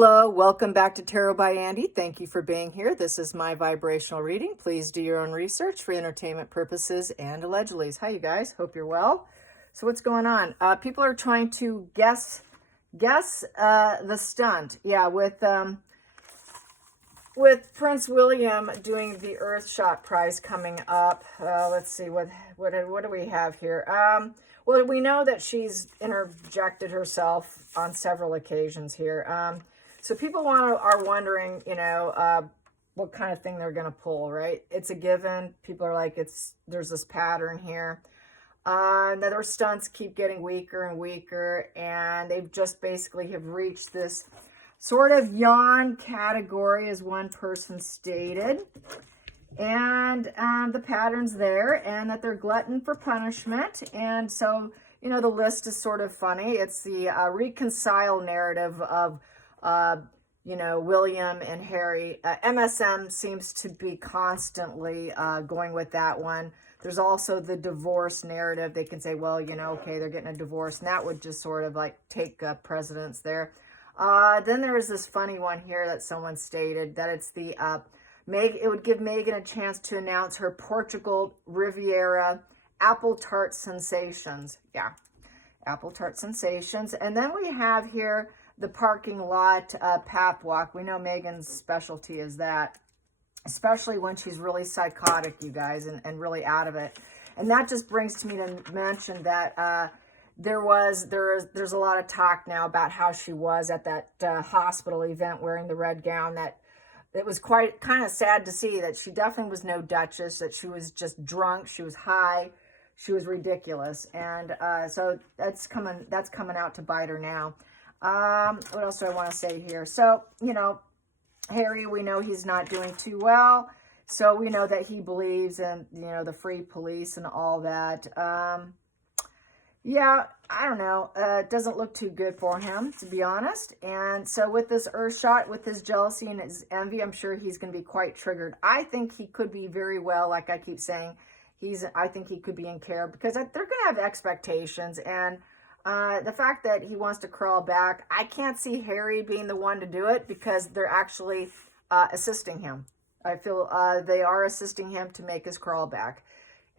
Hello, welcome back to Tarot by Andy. Thank you for being here. This is my vibrational reading. Please do your own research for entertainment purposes and allegedly. Hi, you guys. Hope you're well. So what's going on? People are trying to guess the stunt. Yeah, with Prince William doing the Earthshot Prize coming up. Let's see, what do we have here? Well, we know that she's interjected herself on several occasions here. So people are wondering, what kind of thing they're going to pull, right? It's a given. People are like, there's this pattern here. Their stunts keep getting weaker and weaker, and they've just basically have reached this sort of yawn category, as one person stated. And the pattern's there, and that they're glutton for punishment. And so, the list is sort of funny. It's the reconcile narrative of, William and Harry. MSM seems to be constantly going with that one. There's also the divorce narrative. They can say, well, okay, they're getting a divorce, and that would just sort of like take precedence there. Then there is this funny one here that someone stated that it's the it would give Meghan a chance to announce her Portugal Riviera apple tart sensations. Yeah, apple tart sensations. And then we have here the parking lot path walk. We know Meghan's specialty is that, especially when she's really psychotic, you guys, and really out of it. And that just brings to me to mention that there's a lot of talk now about how she was at that hospital event wearing the red gown. That it was kind of sad to see that she definitely was no duchess, that she was just drunk, she was high, she was ridiculous. And so that's coming out to bite her now. What else do I want to say here? So, Harry, we know he's not doing too well. So we know that he believes in, the free police and all that. Yeah, I don't know. It doesn't look too good for him, to be honest. And so with this Earthshot, with his jealousy and his envy, I'm sure he's going to be quite triggered. I think he could be very well, like I keep saying, I think he could be in care, because they're going to have expectations. And the fact that he wants to crawl back, I can't see Harry being the one to do it, because they're actually assisting him. I feel they are assisting him to make his crawl back.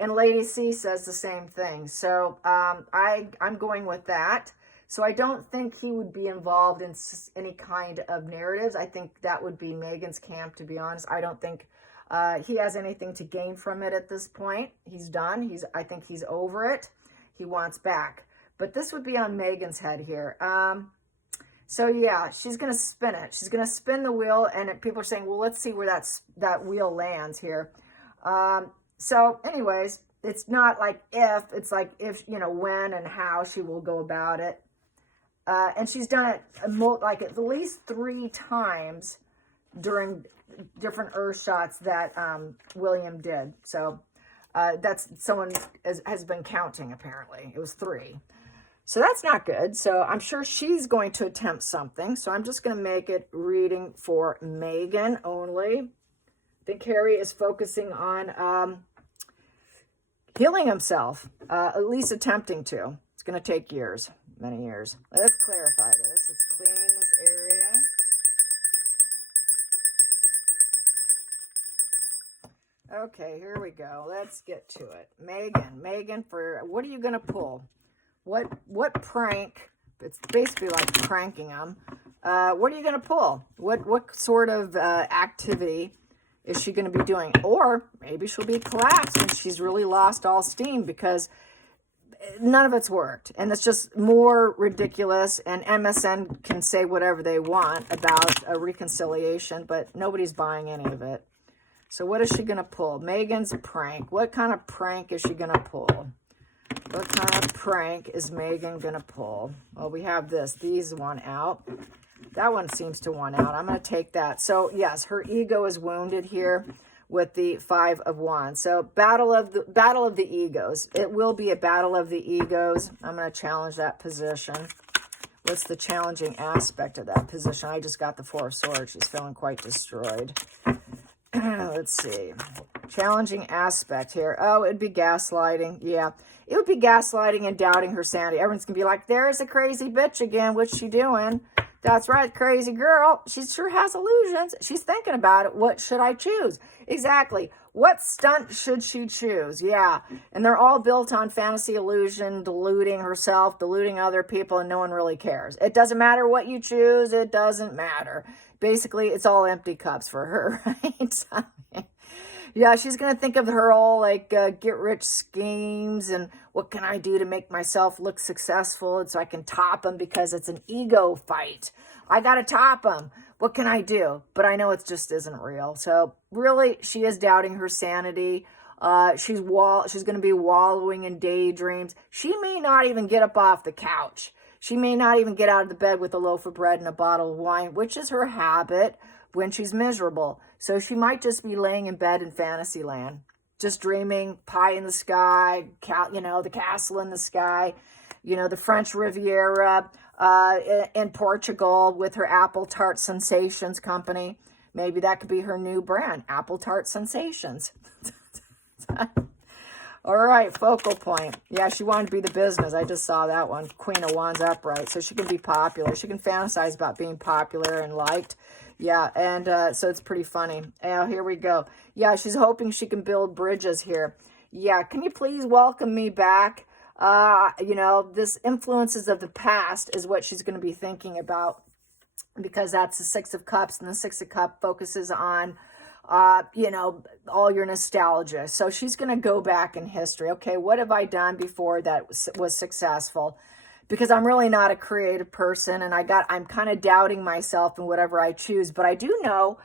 And Lady C says the same thing. So I'm going with that. So I don't think he would be involved in any kind of narratives. I think that would be Meghan's camp, to be honest. I don't think he has anything to gain from it at this point. He's done. I think he's over it. He wants back. But this would be on Meghan's head here. So yeah, she's going to spin it. She's going to spin the wheel, and people are saying, well, let's see where that wheel lands here. So anyways, it's not like if, it's like if, when and how she will go about it. And she's done it like at least 3 times during different Earthshots that William did. So that's someone has been counting, apparently. It was 3. So that's not good. So I'm sure she's going to attempt something. So I'm just going to make it reading for Meghan only. I think Harry is focusing on healing himself, at least attempting to. It's going to take years, many years. Let's clarify this. Let's clean this area. Okay, here we go. Let's get to it. Meghan, for what are you going to pull? What prank? It's basically like pranking him. What are you going to pull? What sort of activity is she going to be doing? Or maybe she'll be collapsed and she's really lost all steam, because none of it's worked. And it's just more ridiculous. And MSN can say whatever they want about a reconciliation, but nobody's buying any of it. So what is she going to pull? Meghan's prank. What kind of prank is she going to pull? What kind of prank is Meghan going to pull? Well, we have these one out. That one seems to want out. I'm going to take that. So yes, her ego is wounded here with the 5 of Wands. So battle of the egos. It will be a battle of the egos. I'm going to challenge that position. What's the challenging aspect of that position? I just got the 4 of Swords. She's feeling quite destroyed. Let's see. Challenging aspect here. Oh, it'd be gaslighting. Yeah, it would be gaslighting and doubting her sanity. Everyone's going to be like, there's a crazy bitch again. What's she doing? That's right, crazy girl. She sure has illusions. She's thinking about it. What should I choose? Exactly. What stunt should she choose? Yeah. And they're all built on fantasy illusion, deluding herself, deluding other people, and no one really cares. It doesn't matter what you choose. It doesn't matter. Basically, it's all empty cups for her, right? Yeah, she's going to think of her all like get rich schemes and what can I do to make myself look successful and so I can top them because it's an ego fight. I got to top them. What can I do? But I know it just isn't real. So really, she is doubting her sanity. She's going to be wallowing in daydreams. She may not even get up off the couch. She may not even get out of the bed with a loaf of bread and a bottle of wine, which is her habit when she's miserable. So she might just be laying in bed in fantasy land, just dreaming pie in the sky, the castle in the sky, the French Riviera in Portugal with her Apple Tart Sensations company. Maybe that could be her new brand, Apple Tart Sensations. All right, focal point. Yeah, she wanted to be the business. I just saw that one. Queen of Wands upright. So she can be popular. She can fantasize about being popular and liked. Yeah, and so it's pretty funny. Here we go. Yeah, she's hoping she can build bridges here. Yeah, can you please welcome me back? This influences of the past is what she's going to be thinking about because that's the Six of Cups, and the Six of Cups focuses on all your nostalgia. So she's going to go back in history. Okay, what have I done before that was successful? Because I'm really not a creative person, and I'm kind of doubting myself in whatever I choose. But I do know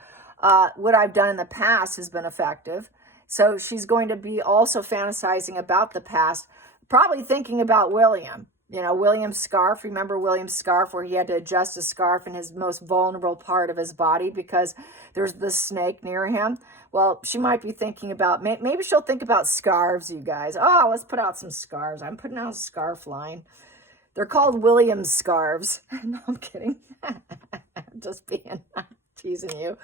what I've done in the past has been effective. So she's going to be also fantasizing about the past, probably thinking about William. William's scarf. Remember William's scarf where he had to adjust a scarf in his most vulnerable part of his body because there's this snake near him. Well, she might be thinking about, maybe she'll think about scarves, you guys. Oh, let's put out some scarves. I'm putting out a scarf line. They're called Williams scarves. No, I'm kidding. Just teasing you.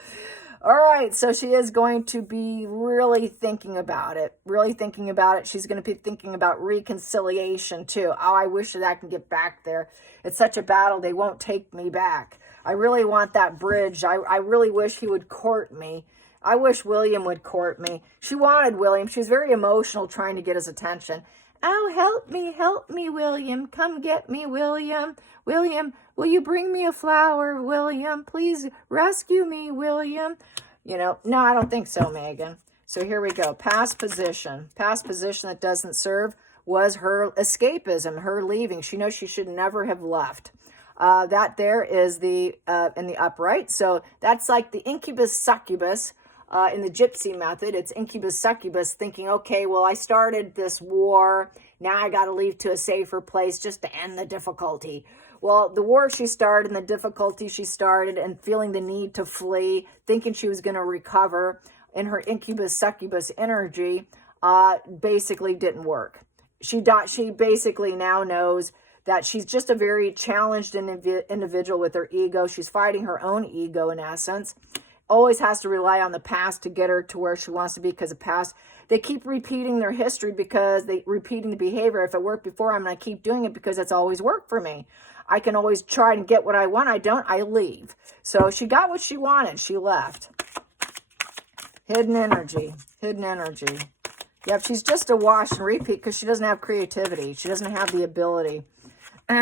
All right, so she is going to be really thinking about it. She's going to be thinking about reconciliation too. Oh, I wish that I can get back there. It's such a battle. They won't take me back. I really want that bridge. I really wish he would court me. I wish William would court me. She wanted William. She was very emotional trying to get his attention. Oh, help me, William. Come get me, William. William, will you bring me a flower, William? Please rescue me, William. No, I don't think so, Meghan. So here we go. Past position that doesn't serve was her escapism, her leaving. She knows she should never have left. That there is in the upright. So that's like the incubus succubus. In the gypsy method, it's incubus succubus thinking, okay, well, I started this war. Now I got to leave to a safer place just to end the difficulty. Well, the war she started and the difficulty she started and feeling the need to flee, thinking she was going to recover in her incubus succubus energy, basically didn't work. She basically now knows that she's just a very challenged individual with her ego. She's fighting her own ego in essence. Always has to rely on the past to get her to where she wants to be because the past, they keep repeating their history because they repeating the behavior. If it worked before, I'm going to keep doing it because it's always worked for me. I can always try and get what I want. I don't, I leave. So she got what she wanted. She left. Hidden energy. Yep, she's just a wash and repeat because she doesn't have creativity. She doesn't have the ability.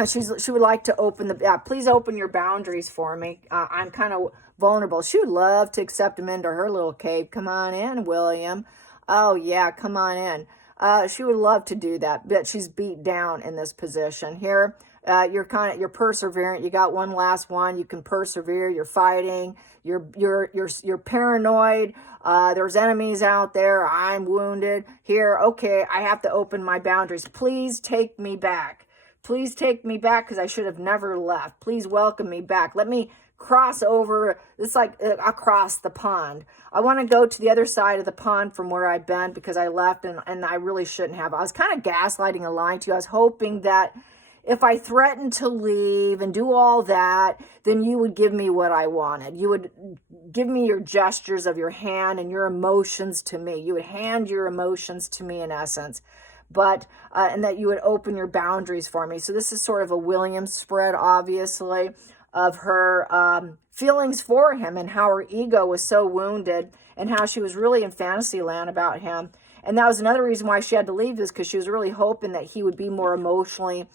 She would like to open please open your boundaries for me. I'm kind of vulnerable. She would love to accept him into her little cave. Come on in, William. Oh yeah, come on in. She would love to do that, but she's beat down in this position here. You're perseverant. You got one last one. You can persevere. You're fighting. You're paranoid. There's enemies out there. I'm wounded here. Okay, I have to open my boundaries. Please take me back. Please take me back because I should have never left. Please welcome me back. Let me cross over. It's like across the pond. I want to go to the other side of the pond from where I've been because I left and I really shouldn't have. I was kind of gaslighting and lying to you. I was hoping that if I threatened to leave and do all that, then you would give me what I wanted. You would give me your gestures of your hand and your emotions to me. You would hand your emotions to me in essence. But, and that you would open your boundaries for me. So this is sort of a Williams spread, obviously. of her feelings for him and how her ego was so wounded and how she was really in fantasy land about him. And that was another reason why she had to leave, is because she was really hoping that he would be more emotionally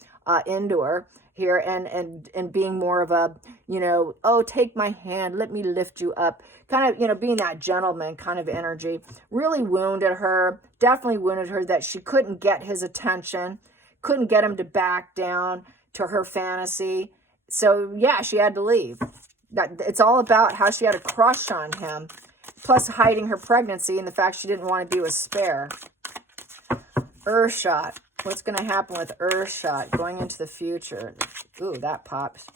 into her here and being more of a, oh, take my hand, let me lift you up, kind of, being that gentleman kind of energy. Really wounded her, definitely wounded her that she couldn't get his attention, couldn't get him to back down to her fantasy. So yeah, she had to leave. It's all about how she had a crush on him, plus hiding her pregnancy and the fact she didn't want to be with Spare. Earthshot. What's going to happen with Earthshot going into the future? Ooh, that pops.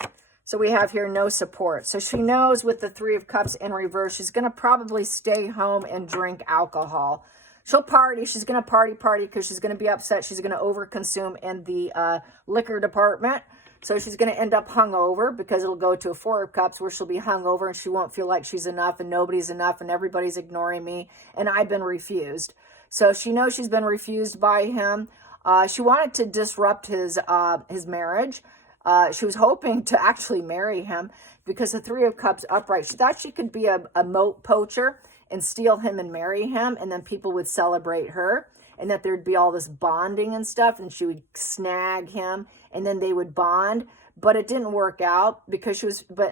So we have here no support. So she knows with the Three of Cups in reverse, she's going to probably stay home and drink alcohol. She'll party. She's going to party because she's going to be upset. She's going to overconsume in the liquor department. So she's going to end up hungover because it'll go to a Four of Cups where she'll be hungover and she won't feel like she's enough and nobody's enough and everybody's ignoring me and I've been refused. So she knows she's been refused by him. She wanted to disrupt his marriage. She was hoping to actually marry him because the Three of Cups upright. She thought she could be a moat poacher and steal him and marry him, and then people would celebrate her, and that there'd be all this bonding and stuff, and she would snag him, and then they would bond. But it didn't work out because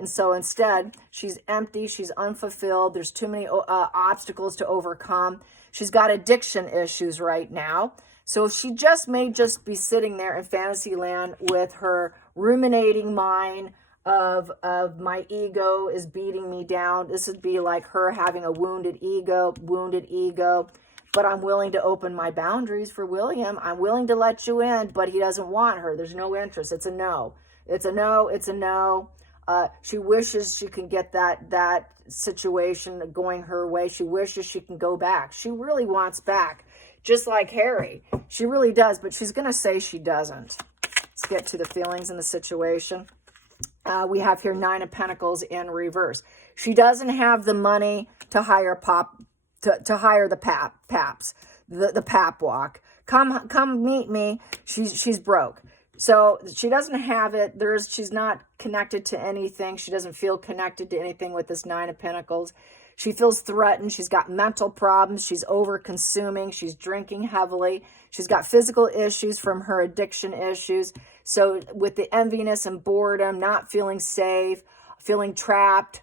so instead, she's empty, she's unfulfilled, there's too many obstacles to overcome. She's got addiction issues right now. So she may just be sitting there in fantasy land with her ruminating mind of my ego is beating me down. This would be like her having a wounded ego, but I'm willing to open my boundaries for William. I'm willing to let you in, but he doesn't want her. There's no interest. It's a no. It's a no. It's a no. She wishes she can get that situation going her way. She wishes she can go back. She really wants back. Just like Harry. She really does, but she's going to say she doesn't. Let's get to the feelings in the situation. We have here Nine of Pentacles in reverse. She doesn't have the money to hire to hire the paps, the pap walk. Come meet me. She's broke. So she doesn't have it. She's not connected to anything. She doesn't feel connected to anything with this Nine of Pentacles. She feels threatened. She's got mental problems. She's over-consuming. She's drinking heavily. She's got physical issues from her addiction issues. So with the enviness and boredom, not feeling safe, feeling trapped,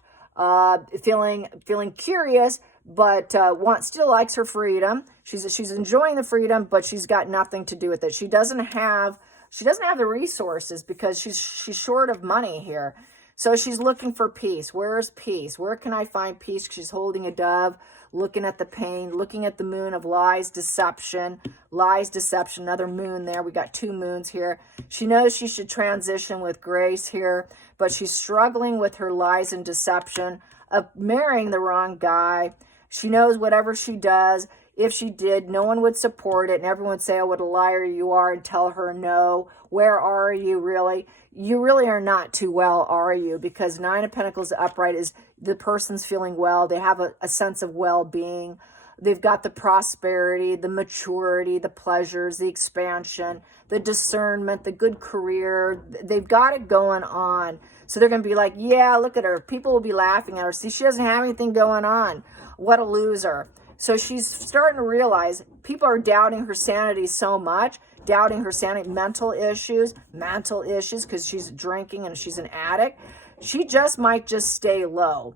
feeling curious, but still likes her freedom. She's enjoying the freedom, but she's got nothing to do with it. She doesn't have the resources because she's short of money here. So she's looking for peace. Where is peace? Where can I find peace? She's holding a dove, looking at the pain, looking at the moon of lies, deception, another moon there. We got two moons here. She knows she should transition with grace here, but she's struggling with her lies and deception of marrying the wrong guy. She knows whatever she does, if she did, no one would support it, and everyone would say, oh, what a liar you are, and tell her no. Where are you, really? You really are not too well, are you? Because Nine of Pentacles upright is the person's feeling well. They have a sense of well-being. They've got the prosperity, the maturity, the pleasures, the expansion, the discernment, the good career. They've got it going on. So they're going to be like, yeah, look at her. People will be laughing at her. See, she doesn't have anything going on. What a loser. So she's starting to realize people are doubting her sanity so much, doubting her sanity, mental issues, because she's drinking and she's an addict. She might stay low,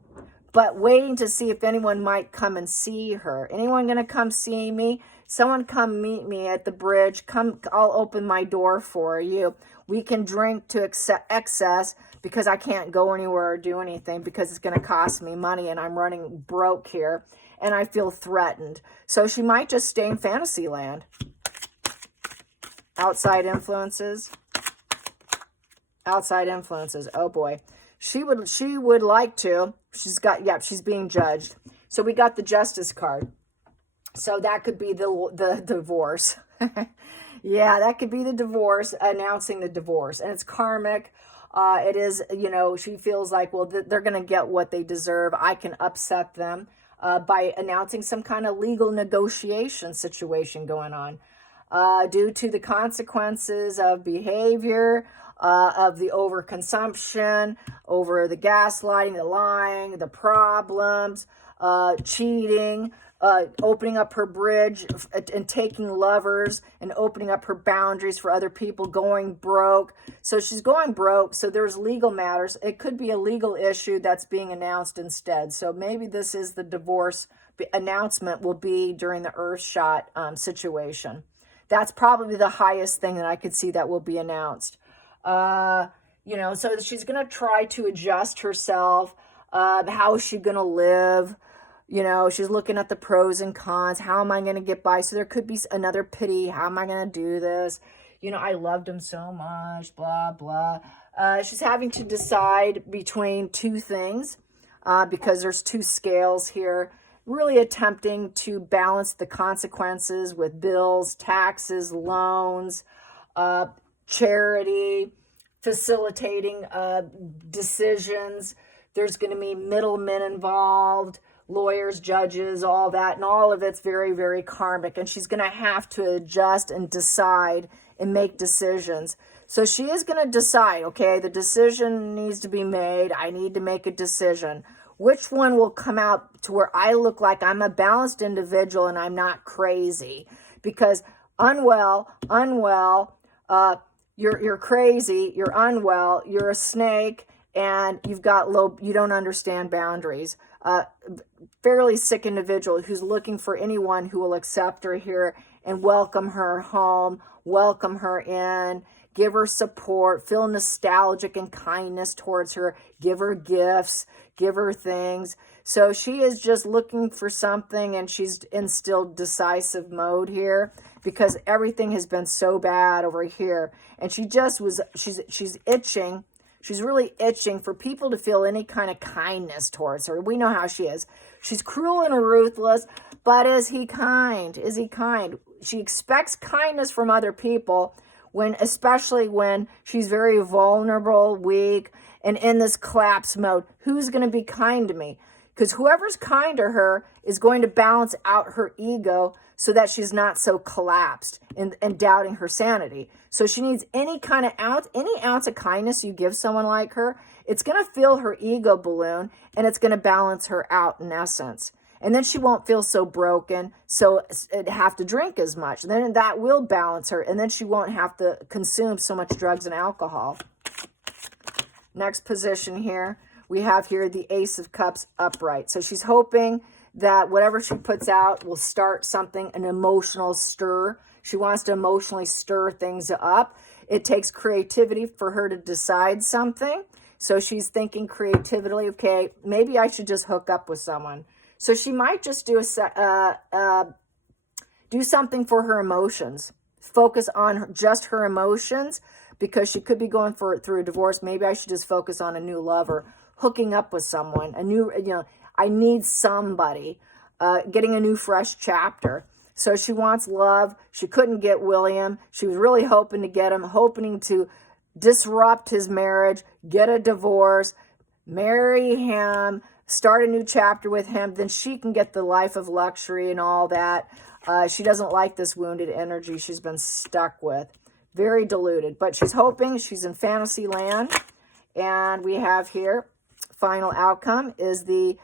but waiting to see if anyone might come and see her. Anyone going to come see me? Someone come meet me at the bridge. Come, I'll open my door for you. We can drink to excess because I can't go anywhere or do anything because it's going to cost me money and I'm running broke here. And I feel threatened. So she might just stay in fantasy land. Outside influences. Oh boy. She would like to. She's being judged. So we got the Justice card. So that could be the divorce. Yeah, that could be the divorce, announcing the divorce. And it's karmic. It is, she feels like, well, they're going to get what they deserve. I can upset them. By announcing some kind of legal negotiation situation going on. Due to the consequences of behavior, of the overconsumption, over the gaslighting, the lying, the problems, cheating, opening up her bridge and taking lovers and opening up her boundaries for other people, going broke. So she's going broke. So there's legal matters. It could be a legal issue that's being announced instead. So maybe this is the divorce announcement will be during the Earth shot situation. That's probably the highest thing that I could see that will be announced. You know, so she's going to try to adjust herself. How is she going to live? You know, she's looking at the pros and cons. How am I going to get by? So there could be another pity. How am I going to do this? You know, I loved him so much, blah, blah. She's having to decide between two things because there's two scales here. Really attempting to balance the consequences with bills, taxes, loans, charity, facilitating decisions. There's going to be middlemen involved, lawyers, judges, all that, and all of it's very, very karmic. And she's going to have to adjust and decide and make decisions. So she is going to decide, okay, the decision needs to be made. I need to make a decision. Which one will come out to where I look like I'm a balanced individual and I'm not crazy? Because unwell, you're crazy, you're unwell, you're a snake, and you've got you don't understand boundaries. Fairly sick individual who's looking for anyone who will accept her here and welcome her home, welcome her in, give her support, feel nostalgic and kindness towards her, give her gifts, give her things. So she is just looking for something, and she's in still decisive mode here because everything has been so bad over here. And she just she's itching. She's really itching for people to feel any kind of kindness towards her. We know how she is. She's cruel and ruthless, but is he kind? Is he kind? She expects kindness from other people, especially when she's very vulnerable, weak, and in this collapse mode. Who's going to be kind to me? Because whoever's kind to her is going to balance out her ego so that she's not so collapsed and doubting her sanity. So she needs any ounce of kindness you give someone like her, it's going to fill her ego balloon, and it's going to balance her out in essence. And then she won't feel so broken, so have to drink as much. And then that will balance her, and then she won't have to consume so much drugs and alcohol. Next position here, we have here the Ace of Cups upright. So she's hoping that whatever she puts out will start something, an emotional stir. She wants to emotionally stir things up. It takes creativity for her to decide something. So she's thinking creatively, okay, maybe I should just hook up with someone. So she might just do something for her emotions. Focus on just her emotions, because she could be going through a divorce. Maybe I should just focus on a new lover, hooking up with someone, I need somebody, getting a new fresh chapter. So she wants love. She couldn't get William. She was really hoping to get him, hoping to disrupt his marriage, get a divorce, marry him, start a new chapter with him. Then she can get the life of luxury and all that. She doesn't like this wounded energy she's been stuck with. Very deluded. But she's hoping. She's in fantasy land. And we have here, final outcome is the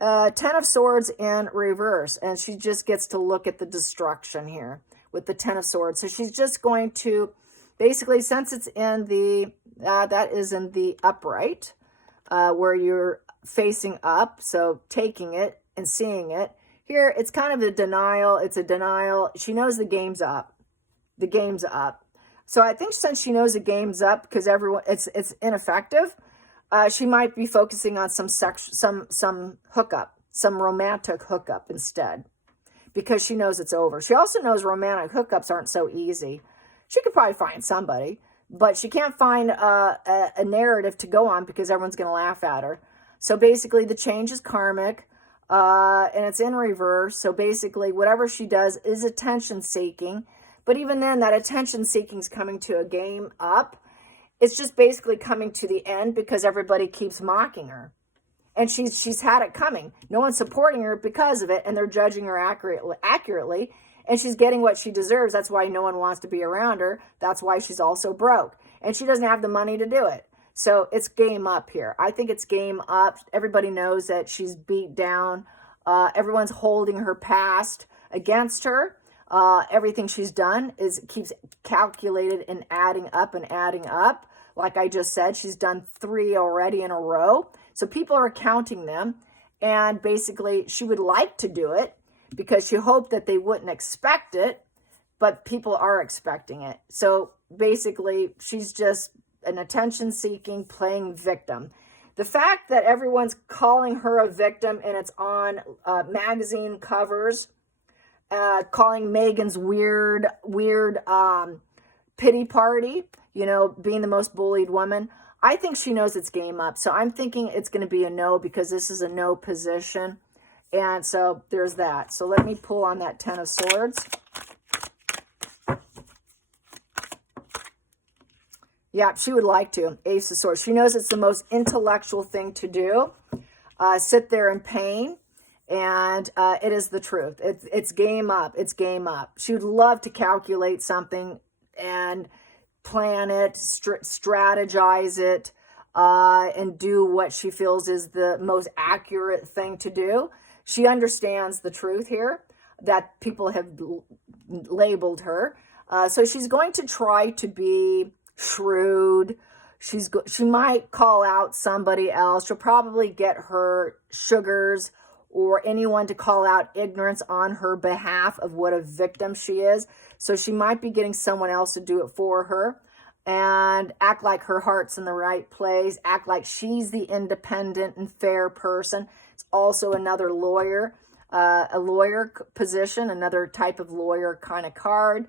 Ten of Swords in reverse. And she just gets to look at the destruction here with the Ten of Swords. So she's just going to, basically, since it's in the, that is in the upright, where you're facing up, so taking it and seeing it. Here, it's kind of a denial. It's a denial. She knows the game's up. The game's up. So I think since she knows the game's up, because it's ineffective, she might be focusing on some hookup, some romantic hookup instead, because she knows it's over. She also knows romantic hookups aren't so easy. She could probably find somebody, but she can't find a narrative to go on because everyone's going to laugh at her. So basically, the change is karmic, and it's in reverse. So basically, whatever she does is attention-seeking. But even then, that attention-seeking is coming to a game up. It's just basically coming to the end because everybody keeps mocking her. And she's had it coming. No one's supporting her because of it, and they're judging her accurately. And she's getting what she deserves. That's why no one wants to be around her. That's why she's also broke. and she doesn't have the money to do it. So it's game up here. I think it's game up. Everybody knows that she's beat down. Everyone's holding her past against her. Everything she's done keeps calculated and adding up and adding up. Like I just said, she's done 3 already in a row. So people are counting them. And basically, she would like to do it because she hoped that they wouldn't expect it. But people are expecting it. So basically, she's just an attention-seeking, playing victim. The fact that everyone's calling her a victim and it's on magazine covers, calling Meghan's weird pity party, you know, being the most bullied woman, I think she knows it's game up. So I'm thinking it's going to be a no because this is a no position. And so there's that. So let me pull on that Ten of Swords. Yeah, she would like to. Ace of Swords. She knows it's the most intellectual thing to do. Sit there in pain. And it is the truth. It's game up. It's game up. She would love to calculate something and plan it, strategize it, and do what she feels is the most accurate thing to do. She understands the truth here that people have labeled her. So she's going to try to be shrewd. She might call out somebody else. She'll probably get her sugars or anyone to call out ignorance on her behalf of what a victim she is. So she might be getting someone else to do it for her and act like her heart's in the right place, act like she's the independent and fair person. It's also another lawyer, a lawyer position, another type of lawyer kind of card.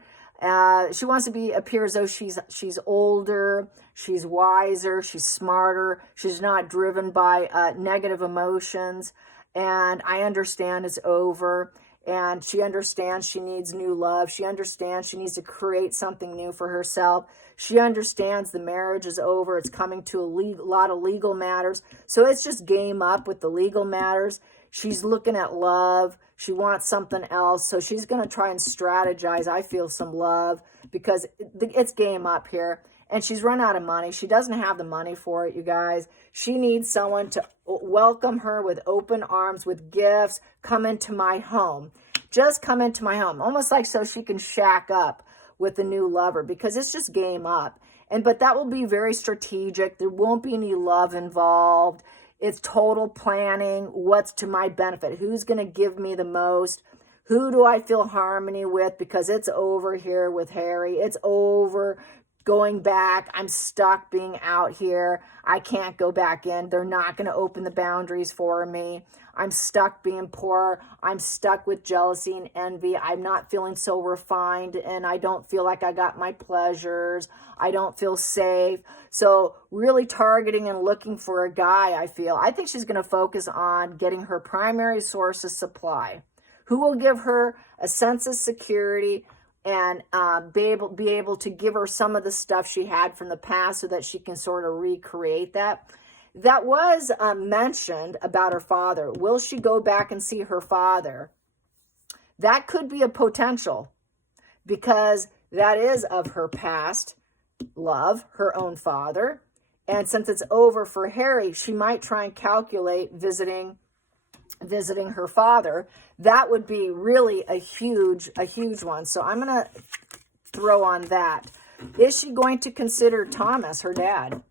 She wants to appear as though she's older, she's wiser, she's smarter, she's not driven by negative emotions. And I understand it's over. And she understands she needs new love. She understands she needs to create something new for herself. She understands the marriage is over. It's coming to a lot of legal matters. So it's just game up with the legal matters. She's looking at love. She wants something else. So she's going to try and strategize. I feel some love because it's game up here. And she's run out of money. She doesn't have the money for it, you guys. She needs someone to welcome her with open arms, with gifts. Come into my home. Just come into my home. Almost like so she can shack up with the new lover because it's just game up. But that will be very strategic. There won't be any love involved. It's total planning. What's to my benefit? Who's going to give me the most? Who do I feel harmony with? Because it's over here with Harry. It's over going back. I'm stuck being out here. I can't go back in. They're not going to open the boundaries for me. I'm stuck being poor. I'm stuck with jealousy and envy. I'm not feeling so refined and I don't feel like I got my pleasures. I don't feel safe. So really targeting and looking for a guy, I think she's going to focus on getting her primary source of supply, who will give her a sense of security and be able to give her some of the stuff she had from the past so that she can sort of recreate that. That was mentioned about her father. Will she go back and see her father? That could be a potential because that is of her past love, her own father. And since it's over for Harry, she might try and calculate visiting her father. That would be really a huge one. So I'm going to throw on that. Is she going to consider Thomas, her dad?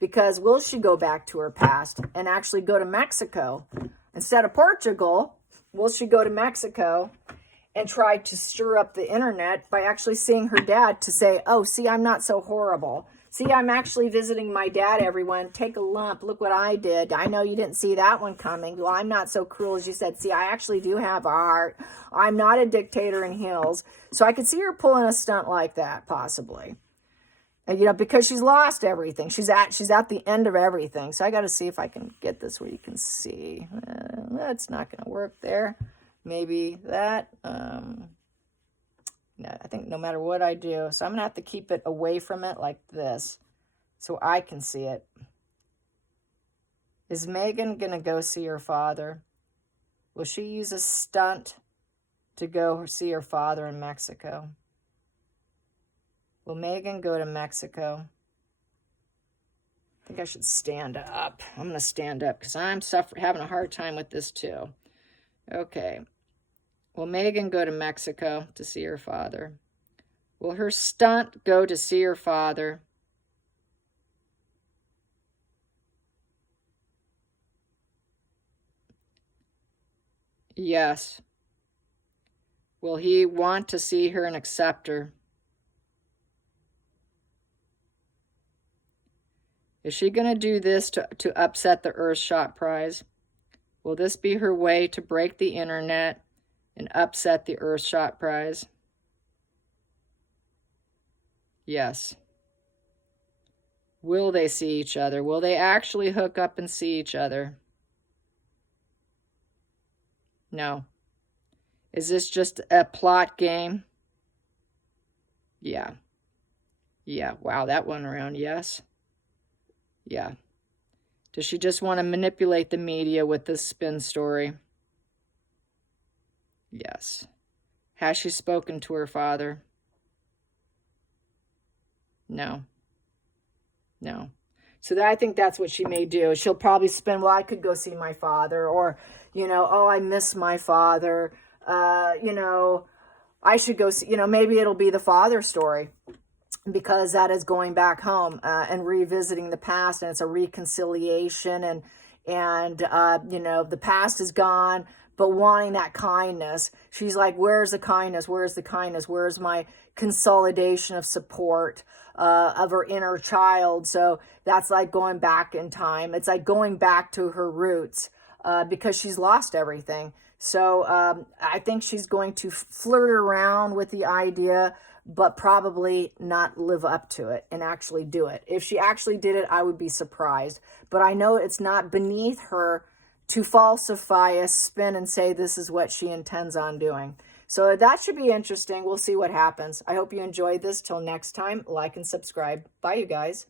Because will she go back to her past and actually go to Mexico? Instead of Portugal, will she go to Mexico and try to stir up the internet by actually seeing her dad to say, oh, see, I'm not so horrible. See, I'm actually visiting my dad, everyone. Take a lump. Look what I did. I know you didn't see that one coming. Well, I'm not so cruel as you said. See, I actually do have a heart. I'm not a dictator in heels. So I could see her pulling a stunt like that, possibly. And, because she's lost everything. She's at the end of everything. So I got to see if I can get this where you can see. That's not going to work there. Maybe that. No, I think no matter what I do. So I'm going to have to keep it away from it like this so I can see it. Is Meghan going to go see her father? Will she use a stunt to go see her father in Mexico? Will Meghan go to Mexico think I should stand up. I'm going to stand up because I'm having a hard time with this too. Okay. Will Meghan go to Mexico to see her father? Will her stunt go to see her father? Yes. Will he want to see her and accept her? Is she going to do this to upset the Earthshot prize? Will this be her way to break the internet and upset the Earthshot prize? Yes. Will they see each other? Will they actually hook up and see each other? No. Is this just a plot game? Yeah. Yeah. Wow, that went around. Yes. Yeah. Does she just want to manipulate the media with this spin story? Yes. Has she spoken to her father? No. No. So I think that's what she may do. She'll probably spin, well, I could go see my father, or, oh, I miss my father. I should go see, maybe it'll be the father story, because that is going back home and revisiting the past, and it's a reconciliation, and the past is gone, but wanting that kindness. She's like, where's the kindness? Where's the kindness? Where's my consolidation of support of her inner child? So that's like going back in time. It's like going back to her roots because she's lost everything. So I think she's going to flirt around with the idea, but probably not live up to it and actually do it. If she actually did it, I would be surprised. But I know it's not beneath her to falsify a spin and say this is what she intends on doing. So that should be interesting. We'll see what happens. I hope you enjoyed this. Till next time, like and subscribe. Bye, you guys.